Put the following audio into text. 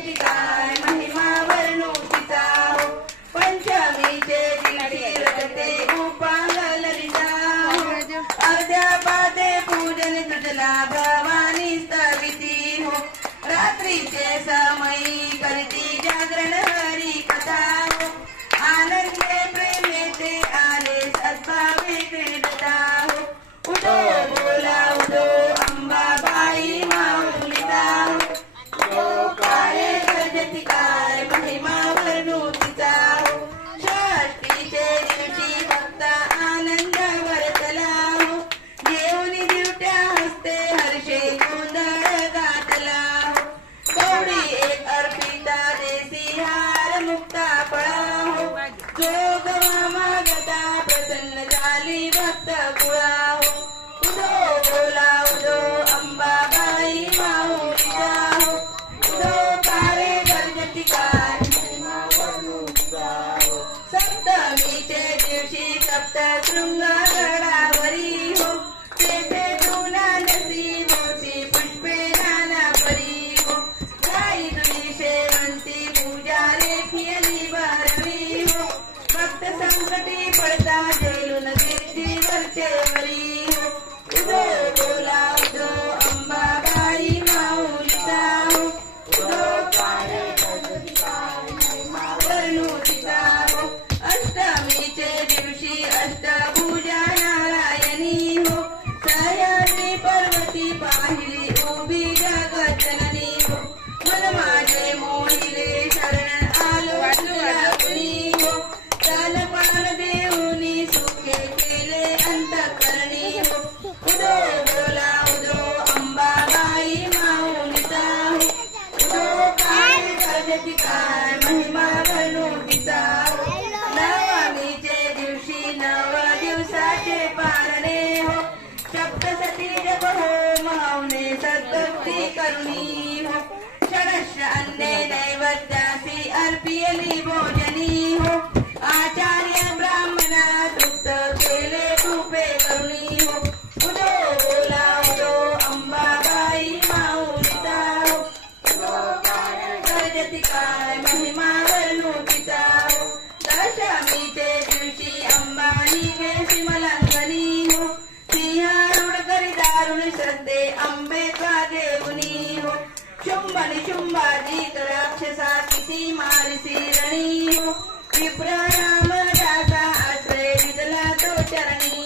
गर्जती काय महिमा वर्णू तिचा हो पंचमीचे दिवशी रजते उपांग ललिता हो अर्ध्या पादे पूजन तुझला भवानी स्तविती हो रात्रीचे समयी करती जागरण हरी कथा हो आनंदे प्रेमेते आले सद्भावे क्रीडता हो उदो बोला उदो अंबाबाई माऊलीता हो उदो काय गर्जती काय महिमा वर्णू तिचा हो षष्टीचे दिवशी भक्त आनंद वर्तला हो घेऊन दिवट्या हस्ते हर्षे गोंधळ गातला हो कवडी एक अर्पिता देसी हार मुक्ता फळा हो जोगवा मागता प्रसन्न झाली भक्त कुळा हो उदो बोला उदो अंबाबाई माऊलीचा हो उदो कारे गर्जती काय सप्तमीचे दिवशी सप्तशृंग गडावरी हो तेथे तुना नसी मोठी पुष्पे नाना परी हो गाई तुझी शेवंती पूजा लेखियली बारवी हो भक्त संकटी पडता जेलून कीर्ती वरचेवरी हो उदो बोला उदो अंबाबाई माऊलीचा हो उदो काय गर्जती काय महिमा वर्णू तिचा हो अष्टमीचे दिवशी अष्टभुजा नारायणी हो सह्याद्री पर्वती पाहिली उभी जगज्जननी हो मन माझे मोहिले शरण आलो तुझ्यापुरी हो तनपान देऊनी सुखे केले अंतःकरणी हो उदो बोला उदो अंबाबाई माऊलीचा हो उदो काय गर्जती काय महिमा वर्णू तिचा हो नवमीचे दिवशी 9 दिवसाचे पारणे हो सप्तसती जप हो मौने सद्भक्ती करुणी हो षडश अन्ने नैवेद्यासी अर्पियली भोजनी हो आचार्य ब्राह्मणा तृप्त केले कृपे करुणी हो उदो बोला उदो अंबाबाई माऊलीचा हो उदो काय गर्जती काय महिमा वर्णू तिचा हो दशमीचे दिवशी अंबानी केशी मलंगनी हो सिंहारूढ करी दारुण श्रद्धे अंबे का देऊनी हो शुंभनी शुंभाजी राक्षसा किती मारिसी रणी हो विप्र राम दासा आश्रय विदला तो चरणी